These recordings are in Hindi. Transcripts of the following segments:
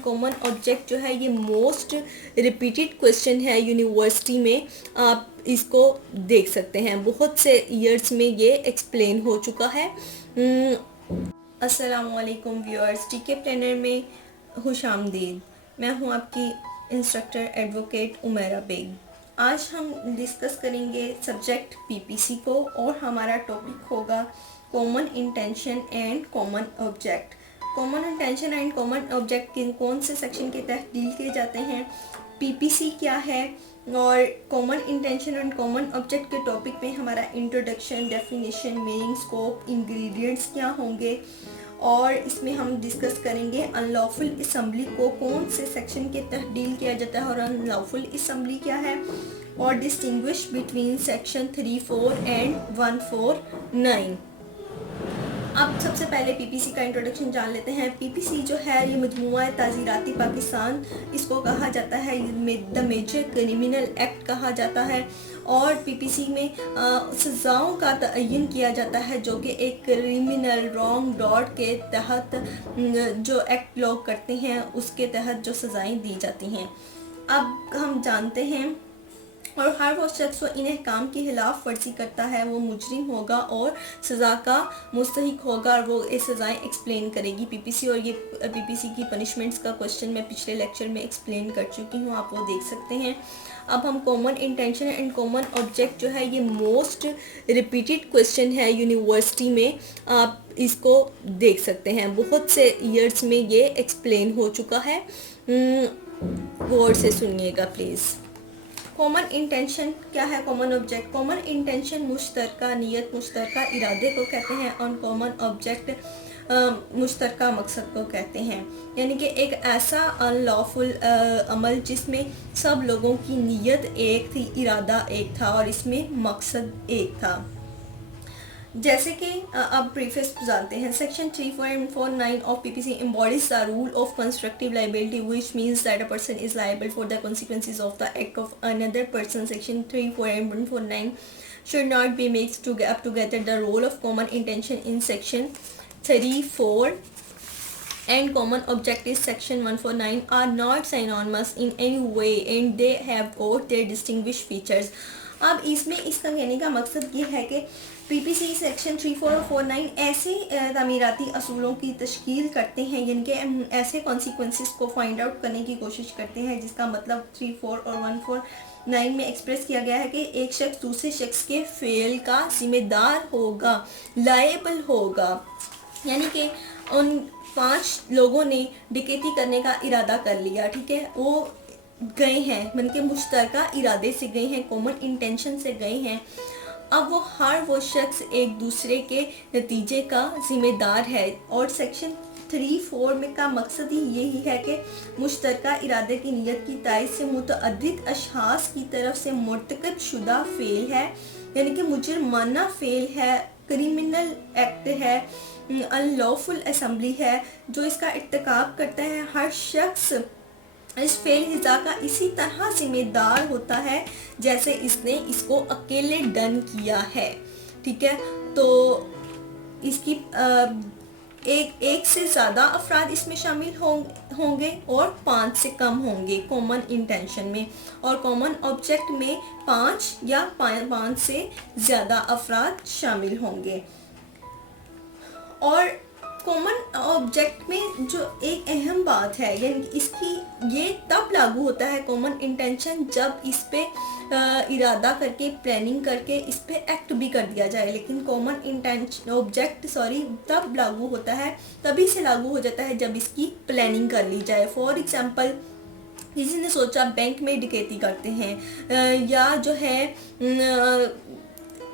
एंड कॉमन ऑब्जेक्ट जो है ये मोस्ट रिपीटेड क्वेश्चन है यूनिवर्सिटी में। आप इसको देख सकते हैं, बहुत से ईयर्स में ये एक्सप्लेन हो चुका है। अस्सलामुअलैकुम व्यूअर्स, टीके प्लानर में खुशामदीद। मैं हूं आपकी इंस्ट्रक्टर एडवोकेट उमेरा बेग। आज हम डिस्कस करेंगे सब्जेक्ट पीपीसी को और हमारा टॉपिक होगा common intention and common object. Common intention and common object कौन से सेक्शन के तहत डील किए जाते हैं, पीपीसी क्या है, और common intention and common object के टॉपिक में हमारा introduction, definition, meaning, scope, ingredients क्या होंगे, और इसमें हम डिस्कस करेंगे अनलॉफुल असेंबली को कौन से सेक्शन के तहत डील किया जाता है और अनलॉफुल असेंबली क्या है, और डिस्टिंग्विश बिटवीन सेक्शन 34 एंड 149। अब सबसे पहले पीपीसी का इंट्रोडक्शन जान लेते हैं। पीपीसी जो है ये मजमुआ ताज़ीराती पाकिस्तान इसको कहा जाता है, द मेजर क्रिमिनल एक्ट कहा जाता है, और पीपीसी में सज़ाओं का तयन किया जाता है जो कि एक क्रिमिनल रॉन्ग डॉट के तहत जो एक्ट लोग करते हैं उसके तहत जो सज़ाएं दी जाती हैं। अब हम जानते हैं, और हर वो शख्स इन काम की खिलाफ वर्जी करता है वो मुजरिम होगा और सज़ा का मुस्तहिक होगा, और वो ये सज़ाएँ एक्सप्लेन करेगी पीपीसी। और ये पीपीसी की पनिशमेंट्स का क्वेश्चन मैं पिछले लेक्चर में एक्सप्लेन कर चुकी हूँ, आप वो देख सकते हैं। अब हम common intention and common object जो है ये मोस्ट रिपीटेड क्वेश्चन है यूनिवर्सिटी में। आप इसको देख सकते हैं, बहुत से ईयर्स में ये एक्सप्लेन हो चुका है। गौर से सुनिएगा प्लीज़। कॉमन इंटेंशन क्या है, कॉमन ऑब्जेक्ट। कॉमन इंटेंशन मुश्तरका नीयत, मुश्तरका इरादे को कहते हैं, और कॉमन ऑब्जेक्ट मुश्तरका मकसद को कहते हैं। यानी कि एक ऐसा अनलॉफुल अमल जिसमें सब लोगों की नीयत एक थी, इरादा एक था, और इसमें मकसद एक था। जैसे कि अब प्रीफेस जानते हैं, section 3449 of PPC embodies the rule of constructive liability, which means that a person is liable for the consequences of the act of another person. Section 3449 should not be mixed up together. The role of common intention in section 34 and common object is section 149 are not synonymous in any way and they have got their distinguished features. अब इसमें इसका कहने का मकसद ये है कि पीपीसी सेक्शन 3449 ऐसे तामीराती असूलों की तश्कील करते हैं, यानी कि ऐसे कॉन्सिक्वेंसेस को फाइंड आउट करने की कोशिश करते हैं, जिसका मतलब 34 और 149 में एक्सप्रेस किया गया है कि एक शख्स दूसरे शख्स के फेल का जिम्मेदार होगा, लायबल होगा। यानी कि उन 5 लोगों ने डकैती करने का इरादा कर लिया, ठीक है, वो गए हैं, मन के मुश्तरका इरादे से गए हैं, कॉमन इंटेंशन से गए हैं। अब वो शख्स एक दूसरे के नतीजे का जिम्मेदार है, और सेक्शन 34 में का मकसद ही यही है कि मुश्तरका इरादे की नीयत की तायद से मुतअद्दिद अशखास की तरफ से मुर्तकब शुदा फेल है, यानी कि मुजरमाना फेल है, क्रिमिनल एक्ट है, अनलॉफुल असेंबली है, जो इसका इर्तिकाब करता है हर शख्स इस फेल हिजा का इसी तरह जिम्मेदार होता है जैसे इसने इसको अकेले डन किया है, ठीक है। तो इसकी एक से ज़्यादा अफराद इसमें शामिल होंगे और 5 से कम होंगे कॉमन इंटेंशन में, और कॉमन ऑब्जेक्ट में 5 या 5 से ज़्यादा अफराद शामिल होंगे। और कॉमन ऑब्जेक्ट में जो एक अहम बात है, यानी इसकी ये तब लागू होता है कॉमन इंटेंशन जब इस पे इरादा करके, प्लानिंग करके इस पे एक्ट भी कर दिया जाए, लेकिन कॉमन इंटेंशन ऑब्जेक्ट तब लागू होता है, तभी से लागू हो जाता है जब इसकी प्लानिंग कर ली जाए। फॉर एग्जांपल, किसी ने सोचा बैंक में डकैती करते हैं, या जो है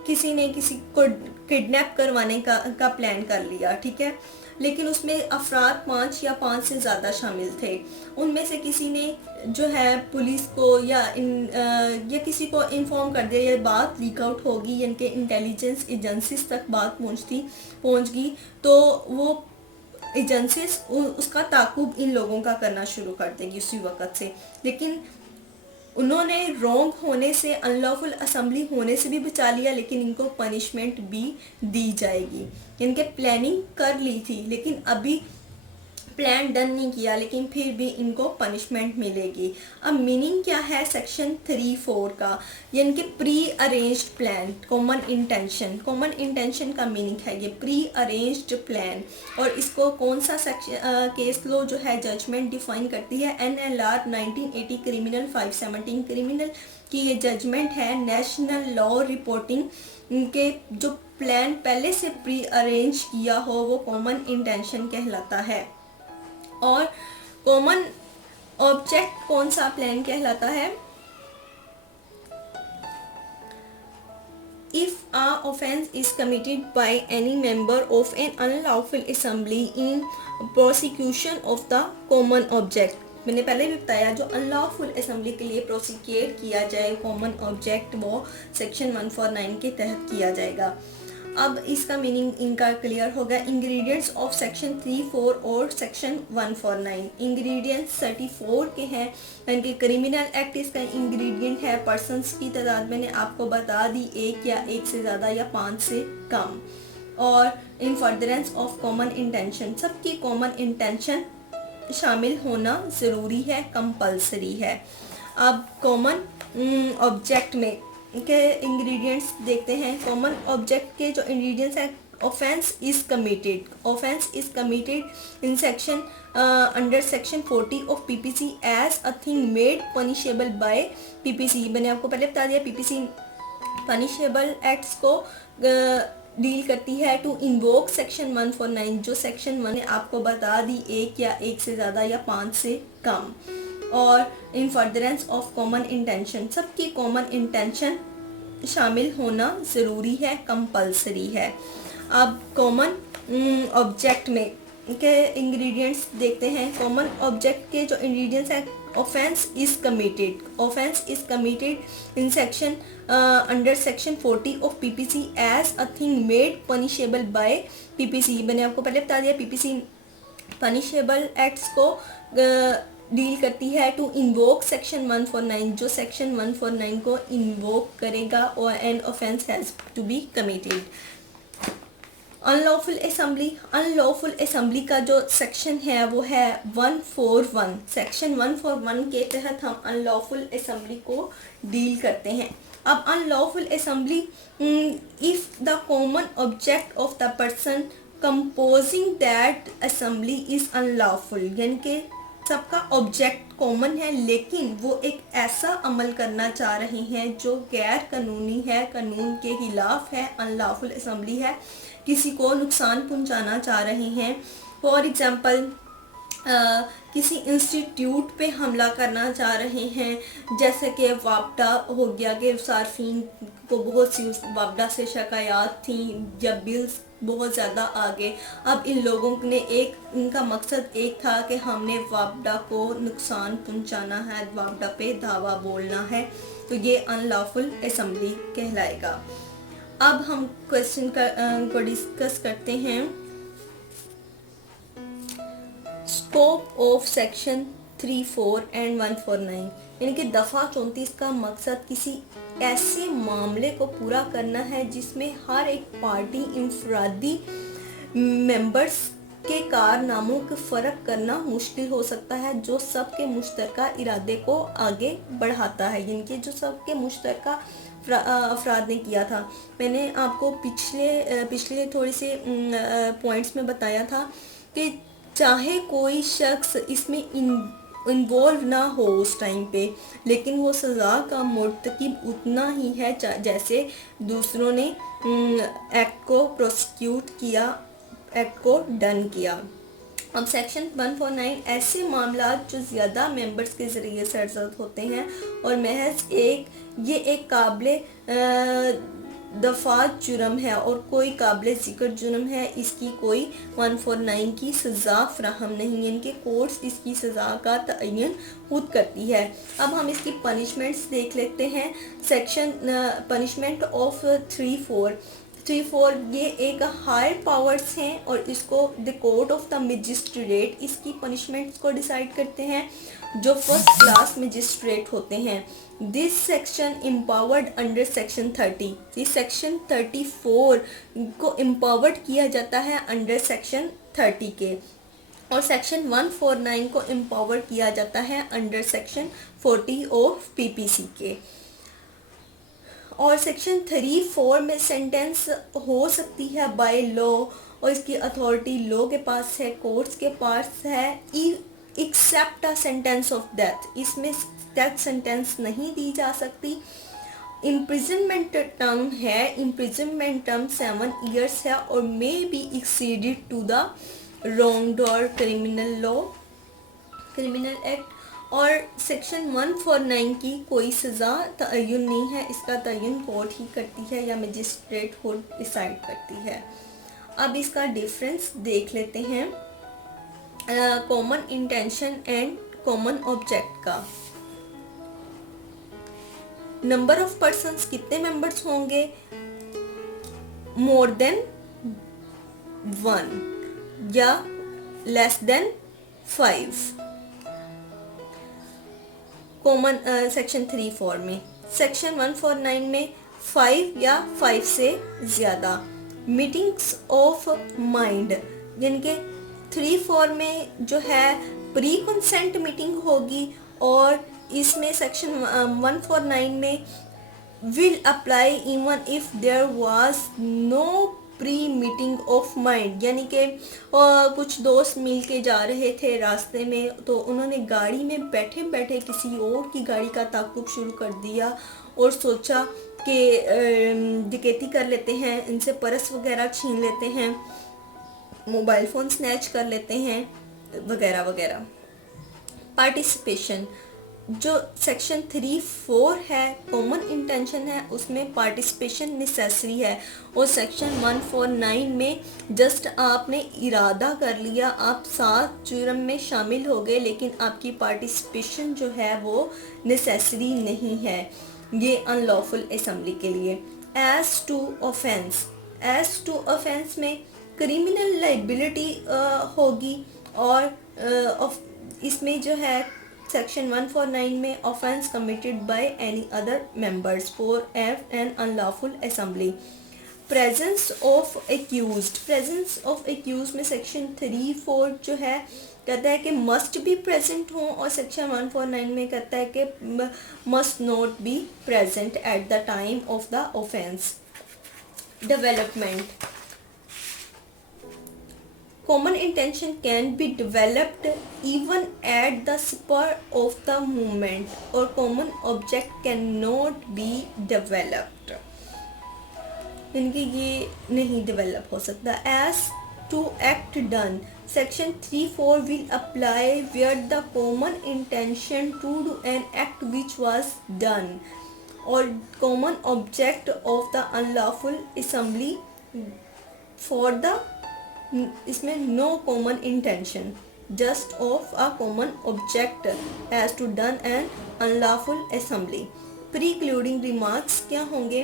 किसी ने किसी को किडनैप करवाने का प्लान कर लिया, ठीक है, लेकिन उसमें अफराद 5 या 5 से ज़्यादा शामिल थे। उनमें से किसी ने जो है पुलिस को या किसी को इन्फॉर्म कर दिया, ये बात लीक आउट होगी, यानी कि इंटेलिजेंस एजेंसीज तक बात पहुंच गई, तो वो एजेंसीज उसका ताकुब इन लोगों का करना शुरू कर देगी उसी वक़्त से। लेकिन उन्होंने रॉन्ग होने से, अनलॉफुल असेंबली होने से भी बचा लिया, लेकिन इनको पनिशमेंट भी दी जाएगी। इनके प्लानिंग कर ली थी, लेकिन अभी प्लान डन नहीं किया लेकिन फिर भी इनको पनिशमेंट मिलेगी। अब मीनिंग क्या है सेक्शन 3(4) का, यानी कि pre arranged plan, common intention. Common intention का मीनिंग है ये प्री अरेंज्ड प्लान, और इसको कौन सा सेक्शन केस लॉ जो है जजमेंट डिफाइन करती है, NLR 1980 क्रिमिनल 517 क्रिमिनल की ये जजमेंट है। नेशनल लॉ रिपोर्टिंग के जो प्लान पहले से प्री अरेंज किया हो वो कॉमन इंटेंशन कहलाता है। और कॉमन ऑब्जेक्ट कौन सा प्लान कहलाता है? If a offence is committed by any member of an unlawful assembly in prosecution of the common object, मैंने पहले भी बताया जो अनलॉफुल असेंबली के लिए प्रोसिक्यूट किया जाए कॉमन ऑब्जेक्ट वो सेक्शन 149 के तहत किया जाएगा। अब इसका मीनिंग इनका क्लियर हो गया। इंग्रेडिएंट्स ऑफ सेक्शन 3(4) और सेक्शन 149, इंग्रेडिएंट्स 34 के हैं, यानी कि क्रिमिनल एक्ट इसका इंग्रेडिएंट है। पर्सन्स की तादाद मैंने आपको बता दी, एक या एक से ज़्यादा या 5 से कम। और इन फर्दरेंस ऑफ कॉमन इंटेंशन, सबकी कॉमन इंटेंशन शामिल होना ज़रूरी है, कंपलसरी है। अब कॉमन ऑब्जेक्ट में के इंग्रेडिएंट्स देखते हैं। कॉमन ऑब्जेक्ट के जो इंग्रेडिएंट्स हैं, offence is committed, offence is committed in section under section 40 of PPC as a thing made punishable by PPC. मैंने आपको पहले बता दिया पीपीसी पनिशेबल एक्ट्स को डील करती है। टू इन्वोक सेक्शन 149, जो सेक्शन 1 ने आपको बता दी, एक या एक से ज़्यादा या 5 से कम। और इन फर्दरेंस ऑफ कॉमन इंटेंशन, सबकी कॉमन इंटेंशन शामिल होना ज़रूरी है, कंपलसरी है। अब कॉमन ऑब्जेक्ट में के इंग्रेडिएंट्स देखते हैं। कॉमन ऑब्जेक्ट के जो इंग्रेडिएंट्स हैं, offence is committed, offence is committed in section under section 40 of PPC as a thing made punishable by PPC. मैंने आपको पहले बता दिया पीपीसी पनिशेबल एक्ट्स को डील करती है। टू इन्वोक सेक्शन 149, जो सेक्शन 149 को इन्वोक करेगा, और an offence has to be committed. Unlawful assembly, unlawful assembly का जो सेक्शन है वो है 141। सेक्शन 141 के तहत हम अनलॉफुल असेंबली को डील करते हैं। अब unlawful assembly, if the common object of the person composing that assembly is unlawful, यानी कि सबका ऑब्जेक्ट कॉमन है लेकिन वो एक ऐसा अमल करना चाह रहे हैं जो गैर कानूनी है, कानून के खिलाफ है, अनलॉफुल असेंबली है, किसी को नुकसान पहुंचाना चाह रहे हैं। फॉर एग्जांपल किसी इंस्टीट्यूट पे हमला करना चाह रहे हैं, जैसे कि वापडा हो गया कि सार्फिन को बहुत सी वापडा से शिकायत थी या बिल्स बहुत ज़्यादा आगे। अब इन लोगों ने इनका मकसद एक था कि हमने वापडा को नुकसान पहुंचाना है, वापडा पे दावा बोलना है, तो ये अनलॉफुल असेंबली कहलाएगा। अब हम क्वेश्चन को डिस्कस करते हैं। स्कोप ऑफ सेक्शन 34 एंड 149, यानी कि दफ़ा 34 का मकसद किसी ऐसे मामले को पूरा करना है जिसमें हर एक पार्टी इंफरादी मेंबर्स के कारनामों के फ़र्क करना मुश्किल हो सकता है, जो सबके मुश्तरका इरादे को आगे बढ़ाता है, यानी कि जो सबके मुश्तरका अफराद ने किया था। मैंने आपको पिछले थोड़े से पॉइंट्स में बताया था कि चाहे कोई शख्स इसमें इन्वॉल्व ना हो उस टाइम पे, लेकिन वो सज़ा का मुर्तकिब उतना ही है जैसे दूसरों ने एक्ट को प्रोसिक्यूट किया, एक्ट को डन किया। अब सेक्शन 149 ऐसे मामला जो ज़्यादा मेंबर्स के ज़रिए सरजद होते हैं और महज एक काबिल दफात जुर्म है और कोई काबिल ज़िक्र जुर्म है, इसकी कोई 149 की सज़ा फ्राहम नहीं, यानी कि कोर्ट्स इसकी सज़ा का तयन खुद करती है। अब हम इसकी पनिशमेंट्स देख लेते हैं। सेक्शन पनिशमेंट ऑफ 3(4) ये एक हायर पावर्स हैं और इसको the court of the magistrate इसकी पनिशमेंट्स को डिसाइड करते हैं, जो फर्स्ट क्लास मजिस्ट्रेट होते हैं। This section empowered under section 30, इस सेक्शन 34 को एम्पावर्ड किया जाता है अंडर सेक्शन 30 के। और सेक्शन 149 को एम्पावर किया जाता है अंडर सेक्शन 40 ऑफ पीपीसी के। और सेक्शन 3(4) में सेंटेंस हो सकती है बाय लॉ, और इसकी अथॉरिटी लॉ के पास है, कोर्ट्स के पास है, except a sentence of death. इसमें डेथ सेंटेंस नहीं दी जा सकती। इम्प्रिजनमेंट टर्म है, इम्प्रिजनमेंट टर्म 7 ईयर्स है और may be exceeded to the wrongdoer criminal law, criminal act. और सेक्शन 149 की कोई सज़ा तयन नहीं है, इसका तयन कोर्ट ही करती है या मजिस्ट्रेट कोर्ट डिसाइड करती है। अब इसका डिफरेंस देख लेते हैं common intention and common object का। नंबर ऑफ पर्सन्स, कितने मेंबर्स होंगे, मोर देन 1 या लेस देन 5। कॉमन सेक्शन 3(4) में। सेक्शन 149 में 5 या 5 से ज़्यादा। मीटिंग्स ऑफ माइंड, यानी कि 3(4) में जो है प्री कंसेंट मीटिंग होगी, और इसमें सेक्शन 149 में will apply even if there was no pre meeting of mind. यानी कि कुछ दोस्त मिल के जा रहे थे रास्ते में, तो उन्होंने गाड़ी में बैठे बैठे किसी और की गाड़ी का ताक़ुब शुरू कर दिया और सोचा कि डकैती कर लेते हैं, इनसे पर्स वगैरह छीन लेते हैं, मोबाइल फ़ोन स्नैच कर लेते हैं वगैरह वगैरह। पार्टिसिपेशन, जो सेक्शन 3(4) है, कॉमन इंटेंशन है, उसमें पार्टिसिपेशन नेसेसरी है। और सेक्शन 149 में जस्ट आपने इरादा कर लिया, आप साथ जुर्म में शामिल हो गए, लेकिन आपकी पार्टिसिपेशन जो है वो नेसेसरी नहीं है ये अनलॉफुल असेंबली के लिए। As to offence, as to offence में क्रिमिनल लाइबिलिटी होगी, और इसमें जो है सेक्शन 149 में offence committed by any other members for an unlawful assembly. Presence of accused, presence of accused में सेक्शन 3(4) जो है कहता है कि मस्ट बी प्रेजेंट हो, और सेक्शन 149 में कहता है कि must not be present at the time of the offence. Development, common intention can be developed even at the spur of the moment, or common object cannot be developed, यानी कि ये नहीं develop हो सकता। as to act done, section 3(4) will apply where the common intention to do an act which was done, or common object of the unlawful assembly for the, इसमें no common intention, just of a common object as to done an unlawful assembly. Precluding remarks क्या होंगे,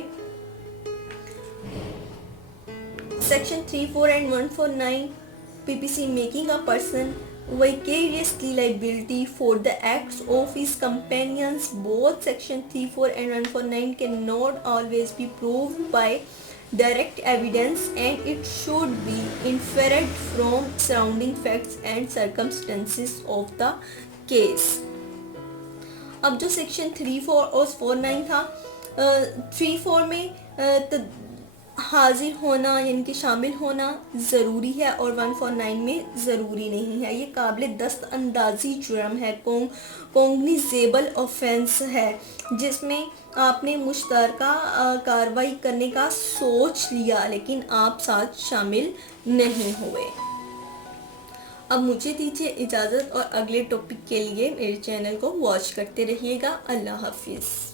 section 3(4) and 149 PPC making a person vicariously liability for the acts of his companions. Both section 3(4) and 149 cannot always be proved by direct evidence, and it should be inferred from surrounding facts and circumstances of the case. अब जो सेक्शन 3(4) और 49 था, 3(4) में हाजिर होना यानी कि शामिल होना ज़रूरी है, और 149 में ज़रूरी नहीं है। ये काबिल दस्त अंदाज़ी जुर्म है, कॉग्निजेबल ऑफेंस है, जिसमें आपने मुश्तरका कार्रवाई करने का सोच लिया लेकिन आप साथ शामिल नहीं हुए। अब मुझे दीजिए इजाज़त, और अगले टॉपिक के लिए मेरे चैनल को वॉच करते रहिएगा। अल्लाह हाफिज़।